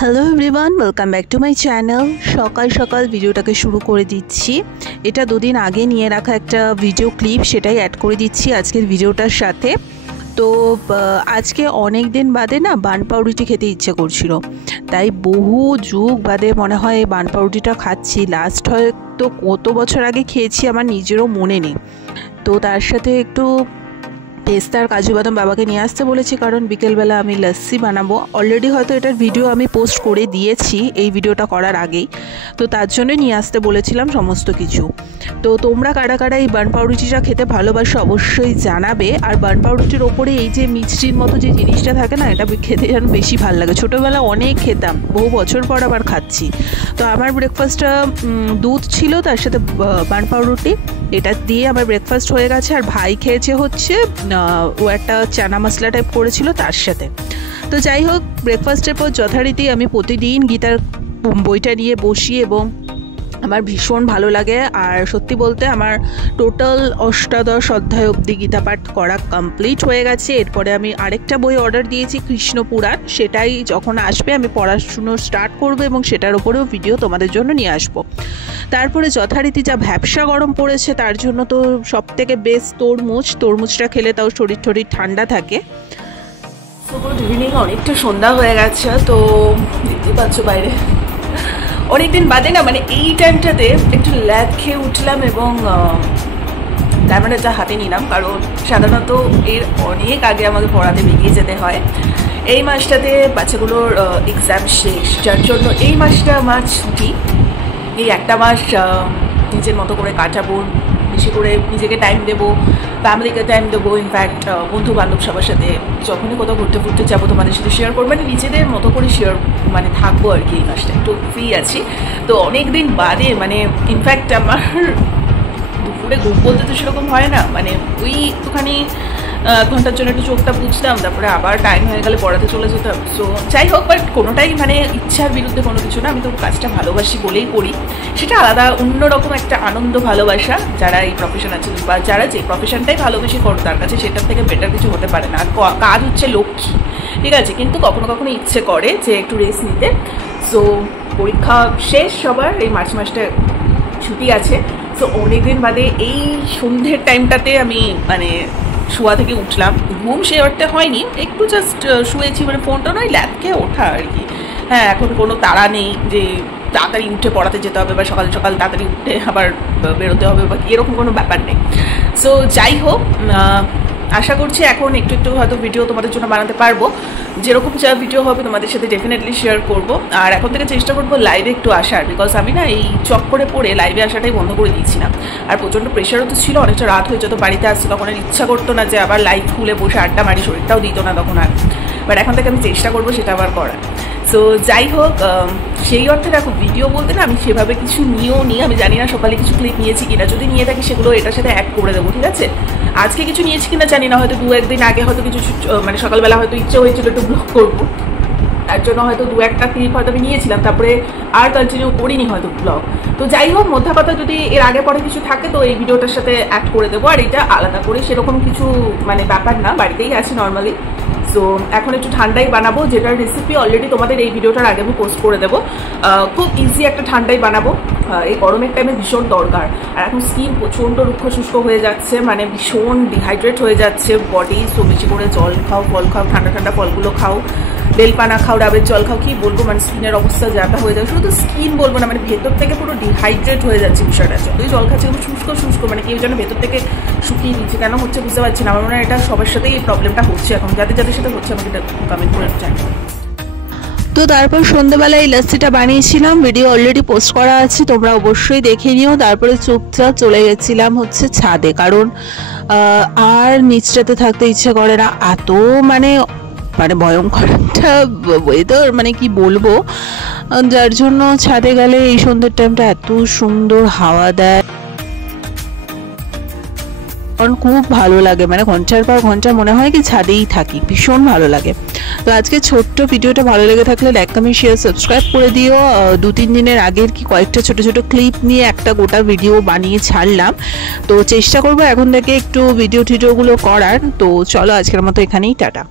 Hello everyone, welcome back to my channel. সকাল সকাল ভিডিওটাকে শুরু করে দিচ্ছি। এটা দুদিন আগে নিয়ে রাখা একটা ভিডিও ক্লিপ, সেটাই অ্যাড করে দিচ্ছি আজকের ভিডিওটার সাথে। তো আজকে অনেক দিন বাদে না বান পাউরুটি খেতে ইচ্ছে করছিল, তাই বহু যুগ বাদে মনে হয় এই বান পাউরুটিটা খাচ্ছি। লাস্ট হয়তো কত বছর আগে খেয়েছি আমার নিজেরও মনে নেই। তো তার সাথে একটু পেস্তা আর কাজু বাদাম বাবাকে নিয়ে আসতে বলেছি, কারণ বিকেলবেলা আমি লস্যি বানাবো। অলরেডি হয়তো এটার ভিডিও আমি পোস্ট করে দিয়েছি এই ভিডিওটা করার আগেই, তো তার জন্য নিয়ে আসতে বলেছিলাম সমস্ত কিছু। তো তোমরা কারা কারা এই বান পাউরুটিটা খেতে ভালোবাসো অবশ্যই জানাবে। আর বান পাউরুটির ওপরে এই যে মিষ্টির মতো যে জিনিসটা থাকে না, এটা খেতে যেন বেশি ভালো লাগে। ছোটোবেলা অনেক খেতাম, বহু বছর পর আবার খাচ্ছি। তো আমার ব্রেকফাস্টটা দুধ ছিল, তার সাথে বান পাউরুটি, এটা দিয়ে আমার ব্রেকফাস্ট হয়ে গেছে। আর ভাই খেয়েছে হচ্ছে ও একটা চানা মশলা টাইপ করেছিল তার সাথে। তো যাই হোক, ব্রেকফাস্টের পর যথারীতি আমি প্রতিদিন গীতার বইটা নিয়ে বসি এবং আমার ভীষণ ভালো লাগে। আর সত্যি বলতে আমার টোটাল অষ্টাদশ অধ্যায় অবধি গীতা পাঠ করা কমপ্লিট হয়ে গেছে। এরপরে আমি আরেকটা বই অর্ডার দিয়েছি, কৃষ্ণ পুরাণ, সেটাই যখন আসবে আমি পড়াশুনো স্টার্ট করবো এবং সেটার উপরেও ভিডিও তোমাদের জন্য নিয়ে আসবো। তারপরে যথারীতি যা ভ্যাপসা গরম পড়েছে, তার জন্য তো সব থেকে বেস্ট তরমুজটা খেলে তাও শরীর ঠান্ডা থাকে। গুড ইভিনিং, অনেকটা সন্ধ্যা হয়ে গেছে। তো দেখতে পাচ্ছ বাইরে অনেকদিন বাদে না, মানে এই টাইমটাতে একটু ল্যাদ খেয়ে উঠলাম এবং ক্যামেরাটা হাতে নিলাম, কারণ সাধারণত এর অনেক আগে আমাকে পড়াতে বেরিয়ে যেতে হয়। এই মাসটাতে বাচ্চাগুলোর এক্সাম শেষ, যার জন্য এই মাসটা আমার ছুটি। এই একটা মাস নিজের মতো করে কাটাবো, বেশি করে নিজেকে টাইম দেবো, ফ্যামিলিকে টাইম দেবো। ইনফ্যাক্ট বন্ধু বান্ধব সবার সাথে যখনই কোথাও ঘুরতে যাবো তোমাদের সাথে শেয়ার করবো, মানে নিজেদের মতো করে শেয়ার মানে থাকবো আর কি। এই মাসটা একটু ফ্রি আছি, তো অনেক দিন বাদে মানে ইনফ্যাক্ট আমার দুপুরে ঘুম বলতে তো সেরকম হয় না, মানে ওই একটুখানি ঘন্টার জন্য একটু চোখটা বুঝতাম, তারপরে আবার টাইম হয়ে গেলে পড়াতে চলে যেতাম। সো যাই হোক, বাট কোনোটাই মানে ইচ্ছার বিরুদ্ধে কোনো কিছু না। আমি তো কাজটা ভালোবাসি বলেই করি, সেটা আলাদা অন্যরকম একটা আনন্দ, ভালোবাসা। যারা এই প্রফেশন আছে বা যারা যে প্রফেশনটাই ভালোবেসে করো, তার কাছে সেটার থেকে বেটার কিছু হতে পারে না। আর কাজ হচ্ছে লক্ষ্মী, ঠিক আছে, কিন্তু কখনো কখনো ইচ্ছে করে যে একটু রেস্ট নিতে। সো পরীক্ষা শেষ সবার, এই মার্চ মাসটা ছুটি আছে। সো অনেকদিন বাদে এই সন্ধ্যের টাইমটাতে আমি মানে শোয়া থেকে উঠলাম। ঘুম সে অর্থে হয়নি, একটু জাস্ট শুয়েছি, মানে ফোনটা নয় ল্যাপকে ওঠা আর কি। হ্যাঁ, এখন কোনো তাড়া নেই যে তাড়াতাড়ি উঠে পড়াতে যেতে হবে বা সকাল সকাল তাড়াতাড়ি উঠে আবার বেরোতে হবে বা এরকম কোনো ব্যাপার নেই। সো যাই হোক, আশা করছি এখন একটু একটু হয়তো ভিডিও তোমাদের জন্য বানাতে পারবো। যেরকম যা ভিডিও হবে তোমাদের সাথে ডেফিনেটলি শেয়ার করবো। আর এখন থেকে চেষ্টা করবো লাইভে একটু আসার, বিকজ আমি না এই চক্করে পড়ে লাইভে আসাটাই বন্ধ করে দিয়েছিলাম। আর প্রচণ্ড প্রেশারও তো ছিল, অনেকটা রাত হয়ে যেত বাড়িতে আসছে, তখন আর ইচ্ছা করতো না যে আবার লাইভ খুলে বসে আড্ডা মারি, শরীরটাও দিত না তখন আর। বাট এখন থেকে আমি চেষ্টা করবো সেটা আবার করার। সো যাই হোক, সেই অর্থে দেখো ভিডিও বলতে না আমি সেভাবে কিছু নিয়েও নিই। আমি জানি না সকালে কিছু ক্লিপ নিয়েছি কিনা, যদি নিয়ে থাকি সেগুলো এটার সাথে অ্যাড করে দেবো, ঠিক আছে। আজকে কিছু নিয়েছি কিনা জানি না, হয়তো দু একদিন আগে হয়তো কিছু মানে সকালবেলা হয়তো ইচ্ছে হয়েছিল একটু ব্লগ করবো, তার জন্য হয়তো দু একটা ক্লিপ হয়তো আমি নিয়েছিলাম, তারপরে আর কন্টিনিউ করিনি হয়তো ব্লগ। তো যাই হোক, মধ্যা কথা যদি এর আগে পরে কিছু থাকে তো এই ভিডিওটার সাথে অ্যাড করে দেবো। আর এটা আলাদা করে সেরকম কিছু মানে ব্যাপার না, বাড়িতেই আছি নর্মালি। সো এখন একটু ঠান্ডাই বানাবো, যেটার রেসিপি অলরেডি তোমাদের এই ভিডিওটার আগে আমি পোস্ট করে দেবো। খুব ইজি একটা ঠান্ডাই বানাবো, এই গরমের টাইমে ভীষণ দরকার। আর এখন স্কিন প্রচণ্ড রুক্ষ শুষ্ক হয়ে যাচ্ছে, মানে ভীষণ ডিহাইড্রেট হয়ে যাচ্ছে বডি। সো বেশি করে জল খাও, ফল খাও, ঠান্ডা ঠান্ডা ফলগুলো খাও, বেলপানা খাও, ডাবের জল খাও। কি বলবো, মানে স্কিনের অবস্থা যাটা হয়ে যাবে, শুধু স্কিন বলবো না, মানে ভেতর থেকে পুরো ডিহাইড্রেট হয়ে যাচ্ছে বিষয়টা। যতই জল খাচ্ছে শুষ্ক শুষ্ক, মানে কেউ যেন ভেতর থেকে শুকিয়ে দিচ্ছে। কেন হচ্ছে বুঝতে পারছি না। আমার মনে হয় এটা সবার সাথেই এই প্রবলেমটা হচ্ছে এখন, যাদের যাদের সাথে হচ্ছে আমাকে কমেন্ট করে জানি। তো তারপর সন্ধ্যেবেলায় এই লস্যিটা বানিয়েছিলাম, ভিডিও অলরেডি পোস্ট করা আছে, তোমরা অবশ্যই দেখে নিও। তারপরে চুপচাপ চলে গেছিলাম হচ্ছে ছাদে, কারণ আর নিচটাতে থাকতে ইচ্ছে করে না, এত মানে ভয়ঙ্কর একটা ওয়েদার, মানে কি বলবো। যার জন্য ছাদে গেলে এই সন্ধ্যের টাইমটা এত সুন্দর হাওয়া দেয়, কারণ খুব ভালো লাগে, মানে ঘন্টার পর ঘন্টা মনে হয় কি ছাদেই থাকি, ভীষণ ভালো লাগে। তো আজকে ছোট্ট ভিডিওটা ভালো লেগে থাকলে লাইক, কমেন্ট, শেয়ার, সাবস্ক্রাইব করে দিও। 2-3 দিনের আগের কি কয়েকটা ছোট ছোট ক্লিপ নিয়ে একটা গোটা ভিডিও বানিয়ে ছাড়লাম, তো চেষ্টা করবো এখন থেকে একটু ভিডিওগুলো করার। তো চলো আজকের মতো এখানেই টাটা।